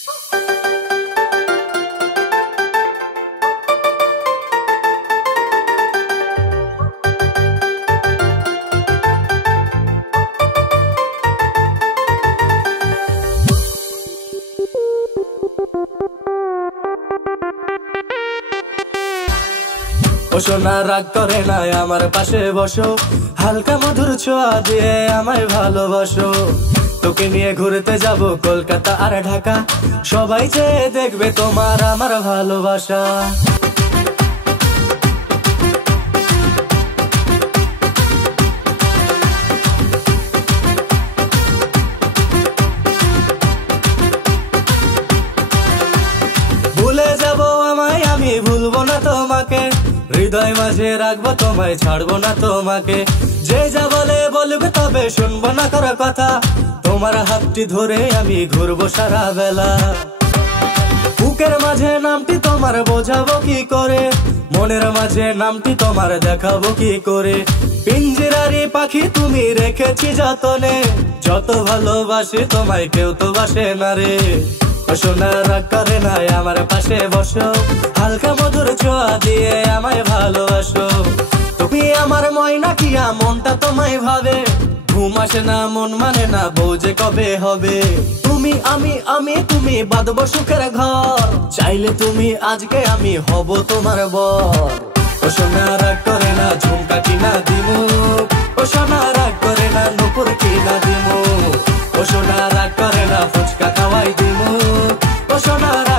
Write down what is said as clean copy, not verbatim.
ও সোনা রাগ করে না, আমার পাশে বসো, হালকা মধুর ছোঁয়া দিয়ে আমায় ভালোবাসো। তোকে নিয়ে ঘুরতে যাব কলকাতা আর ঢাকা, সবাই চেয়ে দেখবে তোমার আমার ভালোবাসা। ভুলে যাব আমায়, আমি ভুলবো না তোমাকে, হৃদয় মাঝে রাখবো তোমায়, ছাড়বো না তোমাকে। যে যা বলে বলবে তবে শুনবো না কারো কথা, তোমার হাতটি ধরে আমি ঘুরবো সারা বেলা। বুকের মাঝে নামটি তোমার বোঝাবো কি করে, মনের মাঝে নামটি তোমার দেখাবো কি করে। পিঞ্জিরারি পাখি তুমি রেখেছি যতনে, যত ভালোবাসি তোমায় কেউ তো বাসে না রে। ও সোনা রাগ করে না, আমার পাশে বসো, হালকা মধুর ছোঁয়া দিয়ে আমায় ভালোবাসো। তুমি আমার ময়না কিয়া, মনটা তোমায় ভাবে, ঘুম আসে না মন মানে না, বউ যে কবে হবে। তুমি আমি তুমি বাঁধবো সুখের ঘর, চাইলে তুমি আজকে আমি হব তোমার বর। ও সোনা রাগ করে না, ঝুমকা কিনা দিমু, ও সোনা রাগ করে না, নুপুর কিনা দিমু, ও সোনা রাগ করে না, ফুচকা খাওয়াই দিমু, ও সোনা।